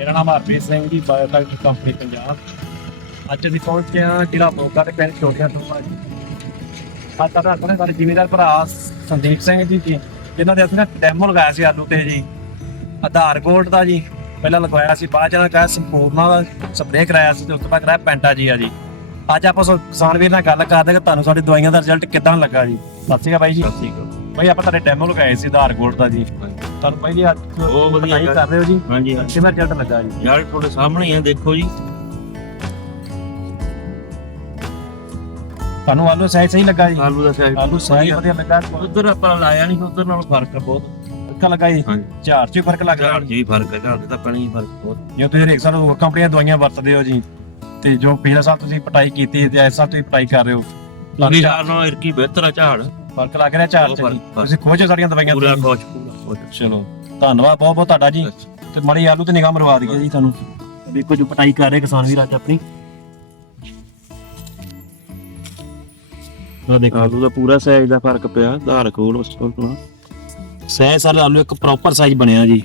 ਮੇਰਾ ਨਾਮ Harpreet Singh ji Biotech company Punjab. ਅੱਜ ਅਸੀਂ ਪਹੁੰਚੇ ਹਾਂ ਜ਼ਿਲ੍ਹਾ ਮੋਗਾ ਦੇ ਪਿੰਡ ਛੋਟੀਆਂ ਟੋਪਾ ਜੀ ਅੱਜ ਤੱਕ ਆਪਣੇ ਸਾਡੇ ਜ਼ਿਮੀਦਾਰ ਭਰਾ ਸੰਦੀਪ ਸਿੰਘ ਜੀ ਜੀ ਜਿਨ੍ਹਾਂ ਦੇ ਅਸੀਂ ਨਾ ਡੈਮੋ ਲਗਾਇਆ ਸੀ ਆਲੂ ਤੇ ਜੀ। ਆਧਾਰ ਗੋਲਡ ਦਾ ਜੀ ਪਹਿਲਾਂ ਲਗਵਾਇਆ ਸੀ ਬਾਅਦ ਜਨਾ ਕਹਾ ਸੰਪੂਰਨਾ ਦਾ ਸਪਰੇਅ ਕਰਾਇਆ ਸੀ ਤੇ ਉਸ ਤੋਂ ਬਾਅਦ ਕਰਾਇਆ ਪੈਂਟਾ ਜੀ ਆ ਜੀ। ਅੱਜ ਆਪਾਂ ਸੋ ਕਿਸਾਨ ਵੀਰ ਨਾਲ ਗੱਲ ਕਰਦੇ ਕਿ ਤੁਹਾਨੂੰ ਸਾਡੀ ਦਵਾਈਆਂ ਦਾ ਰਿਜ਼ਲਟ ਕਿਦਾਂ ਲੱਗਾ ਜੀ? ਸਤਿ ਸ਼੍ਰੀ ਅਕਾਲ ਬਾਈ ਜੀ। ਠੀਕ ਆ ਬਾਈ ਆਪਾਂ ਤੁਹਾਡੇ ਡੈਮੋ ਲਗਾਏ ਸੀ ਆਧਾਰ ਗੋਲਡ ਦਾ ਜੀ। ਤੁਹਾਨੂੰ ਬਾਈ ਜੀ ਅੱਜ ਬਹੁਤ ਵਧੀਆ ਵਧਾਈ ਕਰ ਰਹੇ ਹੋ ਜੀ। ਹਾਂਜੀ ਹਾਂਜੀ। ਕਿਵੇਂ ਰਿਜ਼ਲਟ ਲੱਗਾ ਜੀ? ਯਾਰ ਤੁਹਾਡੇ ਸਾਹਮਣੇ ਹੀ ਆ ਦੇਖੋ ਜੀ। ਤੁਹਾਨੂੰ ਆਲੂ ਸਹੀ ਸਹੀ ਲੱਗਾ ਜੀ? ਆਲੂ ਦਾ ਸਾਈਜ਼ ਆਲੂ ਸਹੀ ਵਧੀਆ। ਲੱਗਾ। ਉਧਰ ਆਪਾਂ ਲਾਇਆ ਨਹੀਂ ਉਧਰ ਨਾਲ ਫ਼ਰਕ ਆ ਬਹੁਤ। ਅੱਛਾ ਲੱਗਾ ਜੀ? ਹਾਂਜੀ। ਝਾੜ 'ਚ ਵੀ ਫ਼ਰਕ ਲੱਗ ਰਿਹਾ। ਝਾੜ 'ਚ ਵੀ ਫ਼ਰਕ ਹੈ ਝਾੜ 'ਚ ਤਾਂ ਪਾਣੀ ਫ਼ਰਕ ਬਹੁਤ। ਜੇ ਤੁਸੀਂ ਹਰੇਕ ਸਾਲ ਹੋਰ ਕੰਪਨੀਆਂ ਦੀਆਂ ਦਵਾਈਆਂ ਵਰਤਦੇ ਹੋ ਜੀ ਤੇ ਜੋ ਪਿਛਲਾ ਸਾਲ ਤੁਸੀਂ ਪਟਾਈ ਕੀਤੀ ਤੇ ਇਸ ਸਾਲ ਤੁਸੀਂ ਪਟਾਈ ਕਰ ਰਹੇ ਹੋ। ਤੁਹਾਨੂੰ ਝਾੜ ਨਾਲ ਇਰਕੀ ਬਿਹਤਰ ਆ ਝਾੜ। ਫ਼ਰਕ ਲੱਗ ਰਿਹਾ ਝਾੜ 'ਚ ਬਹੁਤ ਜੀ। ਫਰਕ- ਤੁਸੀਂ ਖੋਜੋ ਸਾਡੀਆਂ ਦਵਾਈਆਂ ਪੂਰਾ। ਕੋਚ ਪੂਰਾ। ਚਲੋ ਧੰਨਵਾਦ ਬਹੁਤ ਬਹੁਤ ਤੁਹਾਡਾ ਜੀ। ਤੇ ਮੜੀ ਆਲੂ ਤੇ ਨਿਗਾਹ ਮਰਵਾ ਦਈਏ ਜੀ ਤੁਹਾਨੂੰ। ਦੇਖੋ ਜੋ ਪਟਾਈ ਕਰ ਰਹੇ ਕਿਸਾਨ ਵੀਰ ਅੱਜ ਆਪਣੀ। ਉਹ ਦੇਖੋ। ਆਲੂ ਦਾ ਪੂਰਾ ਸਾਈਜ਼ ਦਾ ਫ਼ਰਕ ਪਿਆ ਧਾਰ ਕੋਲ ਉਸ ਤੋਂ ਸਹਿ ਸਰ ਆਲੂ ਇੱਕ ਪ੍ਰੋਪਰ ਸਾਈਜ਼ ਬਣਿਆ ਜੀ।